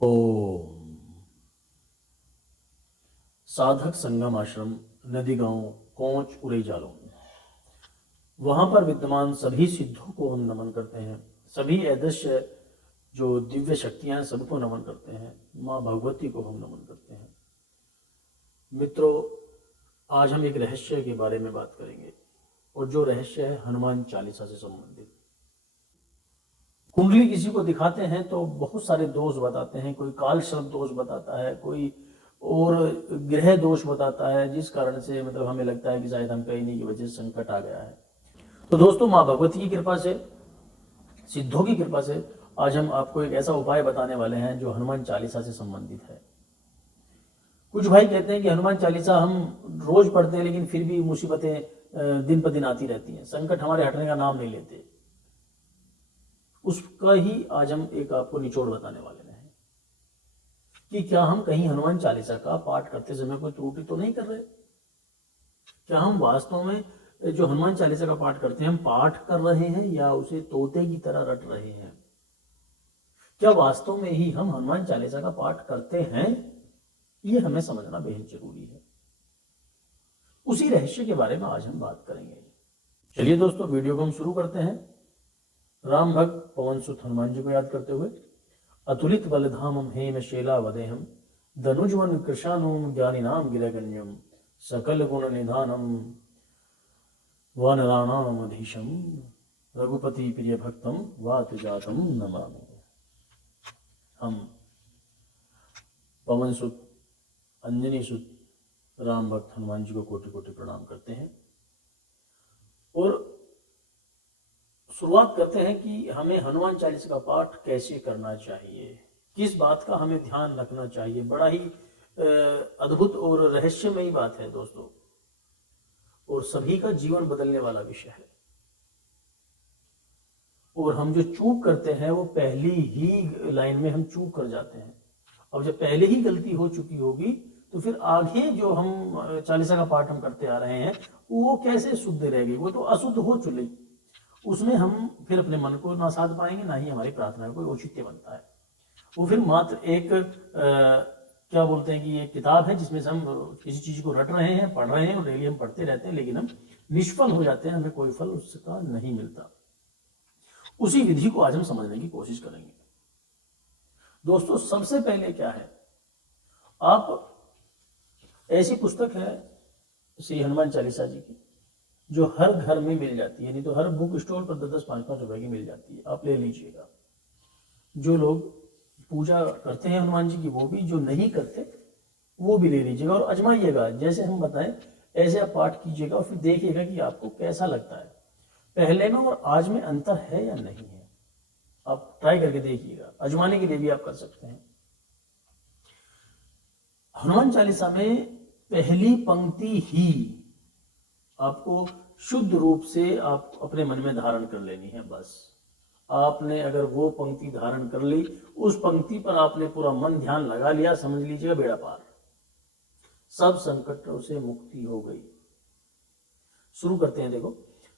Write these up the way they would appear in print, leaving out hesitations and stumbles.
ओम। साधक संगम आश्रम, नदी गांव, कोंच उरे जालो। वहां पर विद्यमान सभी सिद्धों को हम नमन करते हैं। सभी अदृश्य जो दिव्य शक्तियां हैं सबको नमन करते हैं। माँ भगवती को हम नमन करते हैं। मित्रों, आज हम एक रहस्य के बारे में बात करेंगे और जो रहस्य है हनुमान चालीसा से संबंधित। कुंडली किसी को दिखाते हैं तो बहुत सारे दोष बताते हैं। कोई काल सर्प दोष बताता है, कोई और ग्रह दोष बताता है, जिस कारण से मतलब हमें लगता है कि शायद हम कहीं नहीं की वजह से संकट आ गया है। तो दोस्तों, माँ भगवती की कृपा से, सिद्धों की कृपा से आज हम आपको एक ऐसा उपाय बताने वाले हैं जो हनुमान चालीसा से संबंधित है। कुछ भाई कहते हैं कि हनुमान चालीसा हम रोज पढ़ते हैं लेकिन फिर भी मुसीबतें दिन पर दिन आती रहती हैं, संकट हमारे हटने का नाम नहीं लेते। उसका ही आज हम एक आपको निचोड़ बताने वाले हैं कि क्या हम कहीं हनुमान चालीसा का पाठ करते समय कोई त्रुटि तो नहीं कर रहे। क्या हम वास्तव में जो हनुमान चालीसा का पाठ करते हैं हम पाठ कर रहे हैं या उसे तोते की तरह रट रहे हैं। क्या वास्तव में ही हम हनुमान चालीसा का पाठ करते हैं, ये हमें समझना बेहद जरूरी है। उसी रहस्य के बारे में आज हम बात करेंगे। चलिए दोस्तों, वीडियो को हम शुरू करते हैं। राम भक्त पवन सुत हनुमान जी को याद करते हुए। अतुलित बलधामम हेम शेला वदेहम धनुजवन कृशानुम ज्ञानिनाम गिरगण्यम सकल गुण निधानम वानराणाम अधीशम रघुपति प्रिय भक्तम वात जातम नमामि। हम पवन सुत, अंजनी सुत राम भक्त हनुमान जी को कोटि कोटि प्रणाम करते हैं और शुरुआत करते हैं कि हमें हनुमान चालीसा का पाठ कैसे करना चाहिए, किस बात का हमें ध्यान रखना चाहिए। बड़ा ही अद्भुत और रहस्यमयी बात है दोस्तों, और सभी का जीवन बदलने वाला विषय है। और हम जो चूक करते हैं वो पहली ही लाइन में हम चूक कर जाते हैं। अब जब पहले ही गलती हो चुकी होगी तो फिर आगे जो हम चालीसा का पाठ हम करते आ रहे हैं वो कैसे शुद्ध रहेगी, वो तो अशुद्ध हो चुकी। उसमें हम फिर अपने मन को ना साध पाएंगे, ना ही हमारी प्रार्थना को औचित्य बनता है। वो फिर मात्र एक क्या बोलते हैं कि ये किताब है जिसमें से हम किसी चीज को रट रहे हैं, पढ़ रहे हैं और डेली हम पढ़ते रहते हैं, लेकिन हम निष्फल हो जाते हैं, हमें कोई फल उसका नहीं मिलता। उसी विधि को आज हम समझने की कोशिश करेंगे। दोस्तों, सबसे पहले क्या है, आप ऐसी पुस्तक है श्री हनुमान चालीसा जी की जो हर घर में मिल जाती है, नहीं तो हर बुक स्टोर पर 10-10, 5-5 रुपए की मिल जाती है, आप ले लीजिएगा। जो लोग पूजा करते हैं हनुमान जी की वो भी, जो नहीं करते वो भी ले लीजिएगा और अजमाइएगा। जैसे हम बताएं ऐसे आप पाठ कीजिएगा और फिर देखिएगा कि आपको कैसा लगता है, पहले में और आज में अंतर है या नहीं है। आप ट्राई करके देखिएगा, अजमाने के लिए भी आप कर सकते हैं। हनुमान चालीसा में पहली पंक्ति ही आपको शुद्ध रूप से आप अपने मन में धारण कर लेनी है। बस आपने अगर वो पंक्ति धारण कर ली, उस पंक्ति पर आपने पूरा मन ध्यान लगा लिया, समझ लीजिएगा बेड़ा पार, सब संकटों से मुक्ति हो गई। शुरू करते हैं। देखो,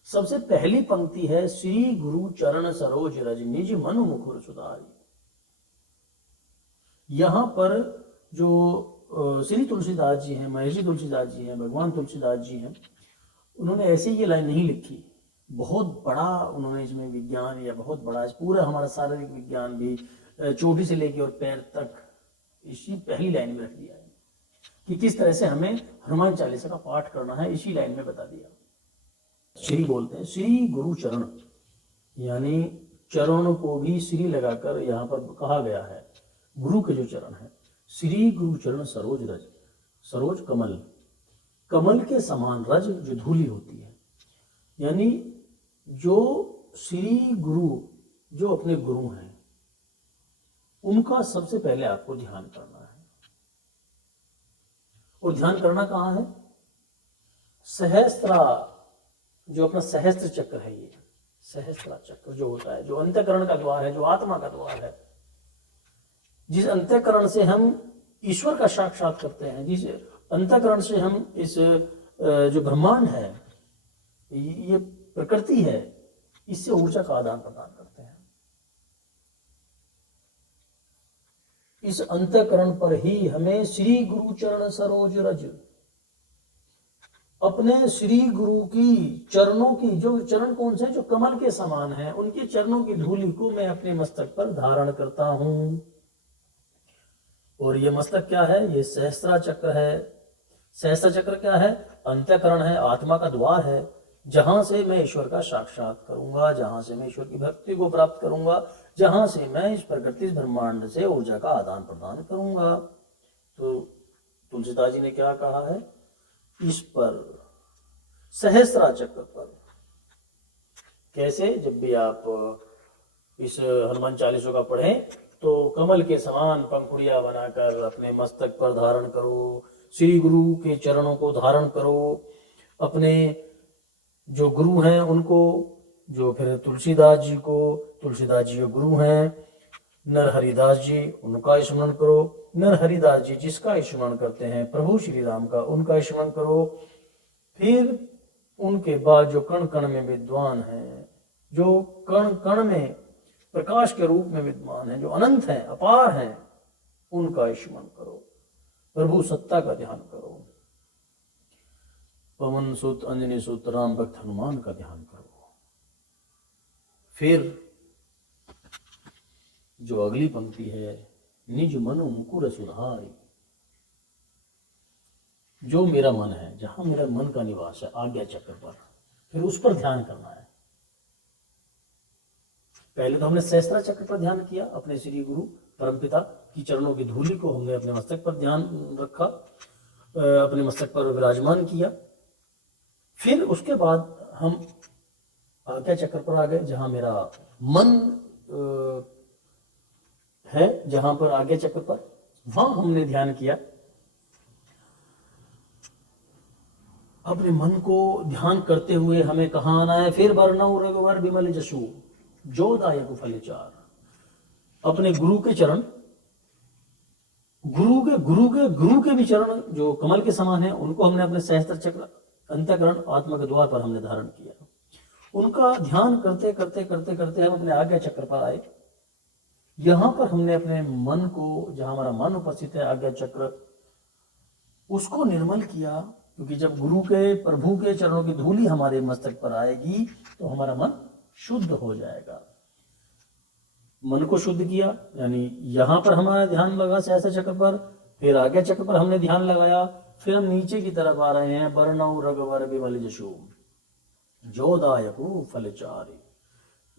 सबसे पहली पंक्ति है श्री गुरु चरण सरोज रज निज मनु मुकुर सुधारी। यहां पर जो श्री तुलसीदास जी हैं, महर्षि तुलसीदास जी हैं, भगवान तुलसीदास जी हैं, उन्होंने ऐसे ये लाइन नहीं लिखी। बहुत बड़ा उन्होंने इसमें विज्ञान, या बहुत बड़ा पूरा हमारा शारीरिक विज्ञान भी चोटी से लेकर और पैर तक इसी पहली लाइन में रख दिया है कि किस तरह से हमें हनुमान चालीसा का पाठ करना है, इसी लाइन में बता दिया। श्री बोलते हैं, श्री गुरु चरण, यानी चरण को भी श्री लगाकर यहाँ पर कहा गया है। गुरु के जो चरण है, श्री गुरु चरण सरोज रज, सरोज कमल, कमल के समान, रज जो धूली होती है, यानी जो श्री गुरु, जो अपने गुरु हैं, उनका सबसे पहले आपको ध्यान करना है। और ध्यान करना कहाँ है? सहस्त्रा, जो अपना सहस्त्र चक्र है, ये सहस्त्रा चक्र जो होता है, जो अंतःकरण का द्वार है, जो आत्मा का द्वार है, जिस अंतःकरण से हम ईश्वर का साक्षात करते हैं, जिस अंतःकरण से हम इस जो ब्रह्मांड है, ये प्रकृति है, इससे ऊर्जा का आदान प्रदान करते हैं। इस अंतःकरण पर ही हमें श्री गुरु चरण सरोज रज, अपने श्री गुरु की चरणों की, जो चरण कौन से जो कमल के समान है, उनके चरणों की धूलि को मैं अपने मस्तक पर धारण करता हूं। और ये मस्तक क्या है? ये सहस्त्रा चक्र है। सहस्त्र चक्र क्या है? अंतःकरण है, आत्मा का द्वार है, जहां से मैं ईश्वर का साक्षात करूंगा, जहां से मैं ईश्वर की भक्ति को प्राप्त करूंगा, जहां से मैं इस प्रकृति, इस ब्रह्मांड से ऊर्जा का आदान प्रदान करूंगा। तो तुलसीदास जी ने क्या कहा है? इस पर सहस्त्रा चक्र पर। कैसे? जब भी आप इस हनुमान चालीसों का पढ़ें तो कमल के समान पंखुड़िया बनाकर अपने मस्तक पर धारण करो, श्री गुरु के चरणों को धारण करो, अपने जो गुरु हैं उनको, जो फिर तुलसीदास जी को, तुलसीदास जी जो गुरु हैं, नरहरिदास जी, उनका स्मरण करो। नरहरिदास जी जिसका स्मरण करते हैं, प्रभु श्री राम का, उनका स्मरण करो। फिर उनके बाद जो कण कण में विद्वान हैं, जो कण कण में प्रकाश के रूप में विद्वान हैं, जो अनंत हैं, अपार हैं, उनका स्मरण करो। प्रभु सत्ता का ध्यान करो। पवन सुत, अंजनी सुत, राम भक्त हनुमान का ध्यान करो। फिर जो अगली पंक्ति है, निज मनु मुकुर सुधारी, जो मेरा मन है, जहां मेरा मन का निवास है, आज्ञा चक्र पर, फिर उस पर ध्यान करना है। पहले तो हमने सहस्त्रा चक्र पर ध्यान किया, अपने श्री गुरु परमपिता की चरणों की धूलि को हमने अपने मस्तक पर ध्यान रखा, अपने मस्तक पर विराजमान किया। फिर उसके बाद हम आज्ञा चक्र पर आ गए, जहां मेरा मन है, जहां पर आज्ञा चक्र पर, वहां हमने ध्यान किया। अपने मन को ध्यान करते हुए हमें कहाँ आना है? फिर वर्णौ रघुवर विमल जसु जो दायक फल चार। अपने गुरु के चरण, गुरु के भी चरण जो कमल के समान है, उनको हमने अपने सहस्त्र चक्र, अंतःकरण, आत्मा के द्वार पर हमने धारण किया। उनका ध्यान करते करते करते करते हम अपने आज्ञा चक्र पर आए। यहां पर हमने अपने मन को, जहां हमारा मन उपस्थित है, आज्ञा चक्र, उसको निर्मल किया। क्योंकि जब गुरु के, प्रभु के चरणों की धूलि हमारे मस्तक पर आएगी तो हमारा मन शुद्ध हो जाएगा। मन को शुद्ध किया, यानी यहां पर हमारा ध्यान लगा सहस्त्र चक्र पर, फिर आज्ञा चक्र पर हमने ध्यान लगाया। फिर हम नीचे की तरफ आ रहे हैं, वर्णौ रघुवर विमल जसु जो दायकु फल चारि,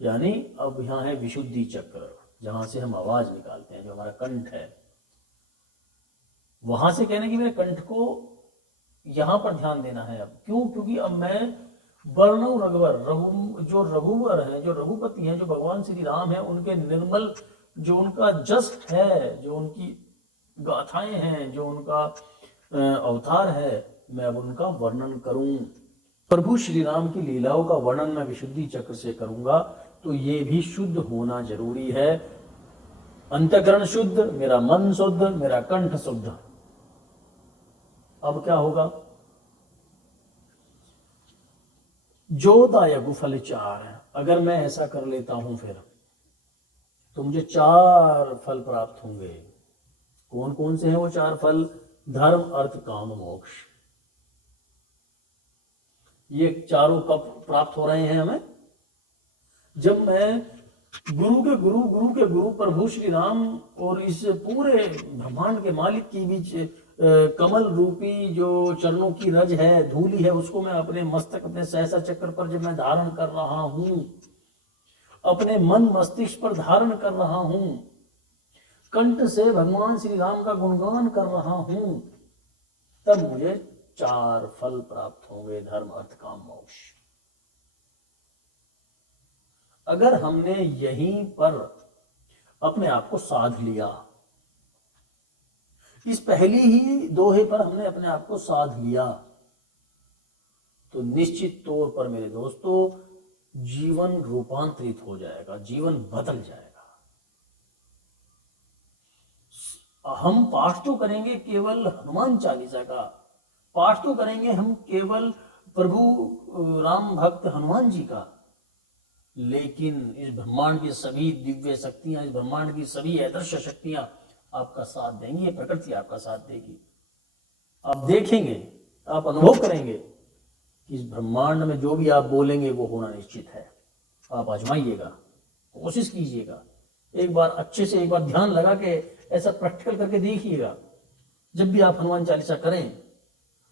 यानी अब यहाँ है विशुद्धि चक्र, जहां से हम आवाज निकालते हैं, जो हमारा कंठ है। वहां से कहने की मेरे कंठ को यहां पर ध्यान देना है। अब क्यों? क्योंकि अब मैं वर्णौ रघुवर, जो रघुवर हैं, जो रघुपति हैं, जो भगवान श्री राम हैं, उनके निर्मल, जो उनका जस है, जो उनकी गाथाएं हैं, जो उनका अवतार है, मैं अब उनका वर्णन करूं। प्रभु श्री राम की लीलाओं का वर्णन मैं विशुद्धि चक्र से करूंगा, तो ये भी शुद्ध होना जरूरी है। अंतःकरण शुद्ध, मेरा मन शुद्ध, मेरा कंठ शुद्ध। अब क्या होगा? जो दायक फल चार है, अगर मैं ऐसा कर लेता हूं फिर तो मुझे 4 फल प्राप्त होंगे। कौन कौन से हैं वो 4 फल? धर्म, अर्थ, काम, मोक्ष। ये चारों कब प्राप्त हो रहे हैं हमें? जब मैं गुरु के गुरु प्रभु श्री राम और इस पूरे ब्रह्मांड के मालिक की बीच कमल रूपी जो चरणों की रज है, धूलि है, उसको मैं अपने मस्तक, अपने सहस्त्र चक्र पर जब मैं धारण कर रहा हूं, अपने मन मस्तिष्क पर धारण कर रहा हूं, कंठ से भगवान श्री राम का गुणगान कर रहा हूं, तब मुझे 4 फल प्राप्त होंगे, धर्म, अर्थ, काम, मोक्ष। अगर हमने यहीं पर अपने आप को साध लिया, इस पहली ही दोहे पर हमने अपने आप को साध लिया, तो निश्चित तौर पर मेरे दोस्तों जीवन रूपांतरित हो जाएगा, जीवन बदल जाएगा। हम पाठ तो करेंगे केवल हनुमान चालीसा का, पाठ तो करेंगे हम केवल प्रभु राम भक्त हनुमान जी का, लेकिन इस ब्रह्मांड की सभी दिव्य शक्तियां, इस ब्रह्मांड की सभी अदृश्य शक्तियां आपका साथ देंगी, प्रकृति आपका साथ देगी। आप देखेंगे, आप अनुभव करेंगे कि इस ब्रह्मांड में जो भी आप बोलेंगे वो होना निश्चित है। आप आजमाइएगा, कोशिश कीजिएगा, एक बार अच्छे से एक बार ध्यान लगा के ऐसा प्रैक्टिकल करके देखिएगा। जब भी आप हनुमान चालीसा करें,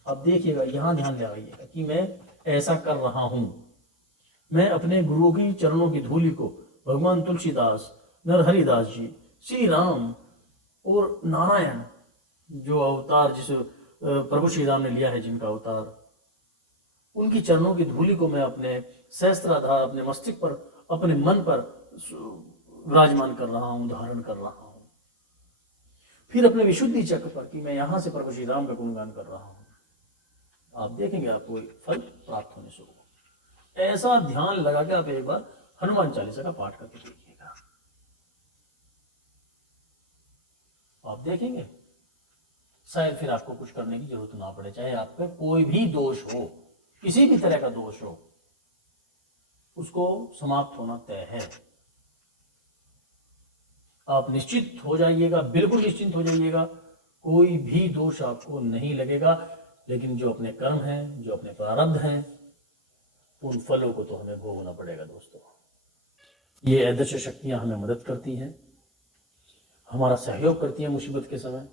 आप देखिएगा, यहां ध्यान लगाइएगा कि मैं ऐसा कर रहा हूं। मैं अपने गुरु की चरणों की धूलि को भगवान तुलसीदास, नरहरिदास जी, श्री राम और नारायण जो अवतार जिस प्रभु श्री राम ने लिया है, जिनका अवतार, उनकी चरणों की धूलि को मैं अपने सहस्त्राधार, अपने मस्तिष्क पर, अपने मन पर विराजमान कर रहा हूं, धारण कर रहा हूं। फिर अपने विशुद्धि चक्र पर कि मैं यहां से प्रभु श्री राम का गुणगान कर रहा हूं। आप देखेंगे आपको फल प्राप्त होने से होगा। ऐसा ध्यान लगा के आप एक बार हनुमान चालीसा का पाठ करके देखिएगा, आप देखेंगे शायद फिर आपको कुछ करने की जरूरत ना पड़े। चाहे आपका कोई भी दोष हो, किसी भी तरह का दोष हो, उसको समाप्त होना तय है। आप निश्चित हो जाइएगा, बिल्कुल निश्चिंत हो जाइएगा, कोई भी दोष आपको नहीं लगेगा। लेकिन जो अपने कर्म हैं, जो अपने प्रारब्ध हैं, उन फलों को तो हमें भोगना पड़ेगा दोस्तों। ये अदृश्य शक्तियां हमें मदद करती हैं, हमारा सहयोग करती हैं मुसीबत के समय।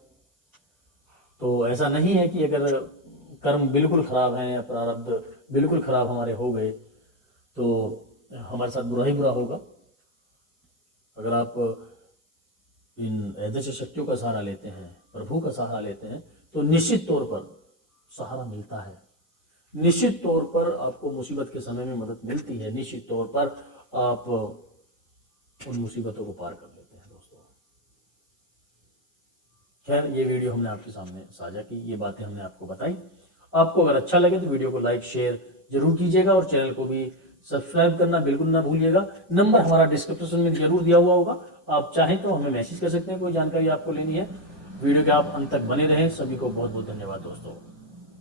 तो ऐसा नहीं है कि अगर कर्म बिल्कुल खराब हैं या प्रारब्ध बिल्कुल खराब हमारे हो गए तो हमारे साथ बुरा ही बुरा होगा। अगर आप इन अदृश्य शक्तियों का सहारा लेते हैं, प्रभु का सहारा लेते हैं, तो निश्चित तौर पर सहारा मिलता है, निश्चित तौर पर आपको मुसीबत के समय में मदद मिलती है, निश्चित तौर पर आप उन मुसीबतों को पार कर लेते हैं दोस्तों। खैर, ये वीडियो हमने आपके सामने साझा की, ये बातें हमने आपको बताई। आपको अगर अच्छा लगे तो वीडियो को लाइक शेयर जरूर कीजिएगा और चैनल को भी सब्सक्राइब करना बिल्कुल ना भूलिएगा। नंबर हमारा डिस्क्रिप्शन में जरूर दिया हुआ होगा, आप चाहें तो हमें मैसेज कर सकते हैं, कोई जानकारी आपको लेनी है। वीडियो के आप अंत तक बने रहें। सभी को बहुत बहुत धन्यवाद दोस्तों।